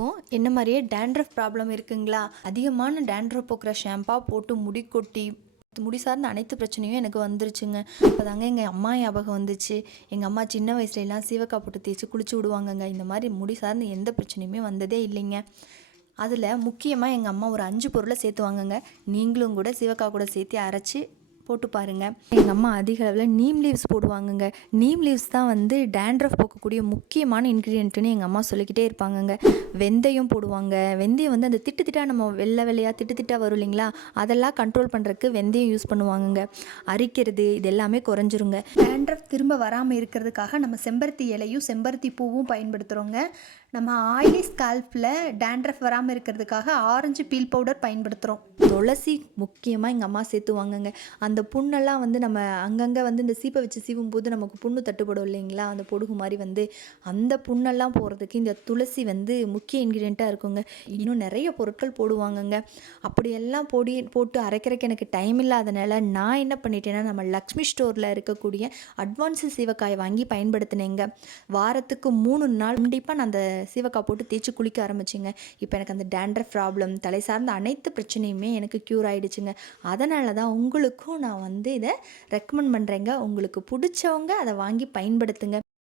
உங்களுக்கும் என்ன மாதிரியே டேண்ட்ரஃப் ப்ராப்ளம் இருக்குங்களா? அதிகமான டேண்ட்ரஃப் போக்குற ஷாம்பா போட்டு முடி கொட்டி முடி சார்ந்த அனைத்து பிரச்சனையும் எனக்கு வந்துருச்சுங்க. அப்போதாங்க எங்கள் அம்மா ஞாபகம் வந்துச்சு. எங்கள் அம்மா சின்ன வயசுலலாம் சீவக்காய் போட்டு தேய்ச்சி குளிச்சு விடுவாங்கங்க. இந்த மாதிரி முடி சார்ந்த எந்த பிரச்சனையுமே வந்ததே இல்லைங்க. அதில் முக்கியமாக எங்கள் அம்மா ஒரு 5 பொருளை சேர்த்துவாங்கங்க. நீங்களும் கூட சீவக்காய் கூட சேர்த்து அரைச்சி போட்டு பாருங்கள். எங்கள் அம்மா அதிக அளவில் நீம் லீவ்ஸ் போடுவாங்கங்க. நீம் லீவ்ஸ் தான் வந்து டேண்ட்ரஃப் போக்கக்கூடிய முக்கியமான இன்க்ரீடியன்ட்டுன்னு எங்கள் அம்மா சொல்லிக்கிட்டே இருப்பாங்கங்க. வெந்தயம் போடுவாங்க. வெந்தயம் வந்து அந்த திட்டு நம்ம வெள்ளையாக திட்டு வரும் இல்லைங்களா, அதெல்லாம் கண்ட்ரோல் பண்ணுறதுக்கு வெந்தயம் யூஸ் பண்ணுவாங்கங்க. அரிக்கிறது இது எல்லாமே குறைஞ்சிருங்க. டேண்ட்ரஃப் திரும்ப வராமல் இருக்கிறதுக்காக நம்ம செம்பருத்தி இலையும் செம்பருத்தி பூவும் பயன்படுத்துகிறோங்க. நம்ம ஆயிலி ஸ்கால்ஃபில் டேண்ட்ரஃப் வராமல் இருக்கிறதுக்காக ஆரஞ்சு பீல் பவுடர் பயன்படுத்துகிறோம். துளசி முக்கியமாக எங்கள் அம்மா சேர்த்துவாங்கங்க. அந்த புண்ணெல்லாம் வந்து நம்ம அங்கங்கே வந்து இந்த சீப்பை வச்சு சீவும் போது நமக்கு புண்ணு தட்டுப்படும் இல்லைங்களா, அந்த பொடுகு மாதிரி வந்து அந்த புண்ணெல்லாம் போகிறதுக்கு இந்த துளசி வந்து முக்கிய இன்க்ரீடியண்ட்டாக இருக்குங்க. இன்னும் நிறைய பொருட்கள் போடுவாங்கங்க. அப்படியெல்லாம் போட்டு அரைக்கிறதுக்கு எனக்கு டைம் இல்லாதனால நான் என்ன பண்ணிட்டேன்னா, நம்ம லக்ஷ்மி ஸ்டோரில் இருக்கக்கூடிய அட்வான்ஸு சீவக்காயை வாங்கி பயன்படுத்தினேங்க. வாரத்துக்கு 3 நாள் கண்டிப்பாக நான் அந்த சீவக்காய் போட்டு தேய்ச்சி குளிக்க ஆரம்பிச்சிங்க. இப்போ எனக்கு அந்த டேண்ட்ரஃப் ப்ராப்ளம் தலை சார்ந்த அனைத்து பிரச்சனையுமே எனக்கு க்யூர் ஆகிடுச்சுங்க. அதனால தான் உங்களுக்கும் நான் வந்து இதை ரெக்கமெண்ட் பண்ணுறேங்க. உங்களுக்கு பிடிச்சவங்க அதை வாங்கி பயன்படுத்துங்க.